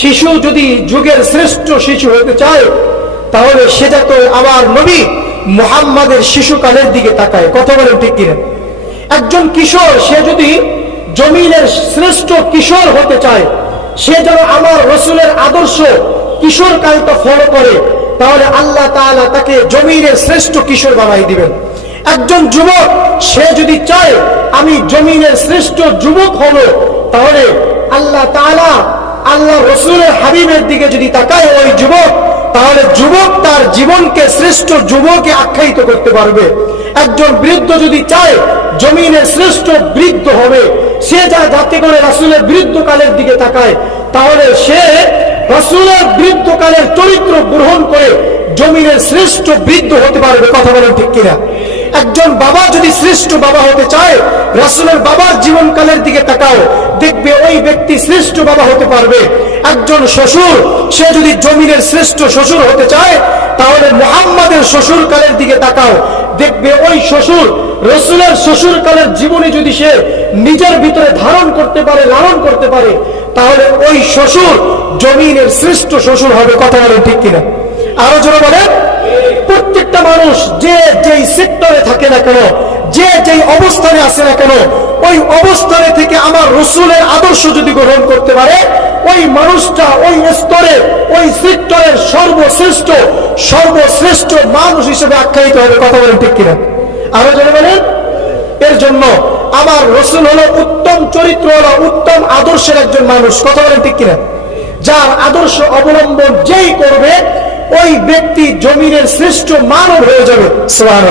শিশু যদি যুগের শ্রেষ্ঠ শিশু হতে চায়, তাহলে সেটা তো আমার নবী মুহাম্মাদের শিশুকালের দিকে তাকায়। কথা বলেন ঠিক কিনা? একজন কিশোর, সে যদি জমিনের শ্রেষ্ঠ কিশোর হতে চায়, সে যেন আমার রসুলের আদর্শ কিশোর কালটা ফলো করে, তাহলে আল্লাহ তাআলা তাকে জমিনের শ্রেষ্ঠ কিশোর বানাই দিবেন। একজন যুবক, সে যদি চায়, আমি জমিনের শ্রেষ্ঠ যুবক হব, তাহলে আল্লাহ তাআলা আল্লাহ রসুলের হাবিবের দিকে যদি তাকায় ওই যুবক, তাহলে যুবক তার জীবনকে, শ্রেষ্ঠ যুবকে আখ্যায়িত করতে পারবে। একজন বৃদ্ধ যদি চায় জমিনের শ্রেষ্ঠ বৃদ্ধ হবে, সে যা যাতে করে রাসুলের বৃদ্ধকালের দিকে তাকায়, তাহলে সে রাসুলের বৃদ্ধকালের চরিত্র গ্রহণ করে জমিনের শ্রেষ্ঠ বৃদ্ধ হতে পারবে। কথা বলেন ঠিক কিনা? একজন বাবা যদি শ্রেষ্ঠ বাবা হতে চায়, রাসুলের বাবার জীবনকালের দিকে তাকাও, দেখবে ওই ব্যক্তি শ্রেষ্ঠ বাবা হতে পারবে। একজন শ্বশুর, সে যদি জমিনের শ্রেষ্ঠ শ্বশুর হতে চায়, তাহলে মোহাম্মদের শ্বশুর কালের দিকে তাকাও। দেখবে ওই শ্বশুর, রসুলের শ্বশুর কালের জীবনে যদি সে নিজের ভিতরে ধারণ করতে পারে, লালন করতে পারে, তাহলে ওই শ্বশুর জমিনের শ্রেষ্ঠ শ্বশুর হবে। কথা বলেন ঠিক কিনা? আরও জোরে বলেন। প্রত্যেকটা মানুষ যে যেই সেক্টরে থাকে না কেন, যে যেই অবস্থানে আছে না কেন, ওই অবস্থানে থেকে আমার রসুলের আদর্শ যদি গ্রহণ করতে পারে, ওই মানুষটা ওই স্তরে, ওই সেক্টরের সর্বশ্রেষ্ঠ সর্বশ্রেষ্ঠ মানুষ হিসেবে আখ্যায়িত হবে। কথা বলেন ঠিক কিনা? আরও জনে বলেন। এর জন্য আমার রসুল হলো উত্তম চরিত্র হলো উত্তম আদর্শের একজন মানুষ। কথা বলেন ঠিক কিনা? যার আদর্শ অবলম্বন যেই করবে ওই ব্যক্তি জমিনের শ্রেষ্ঠ মানব হয়ে যাবে সোহান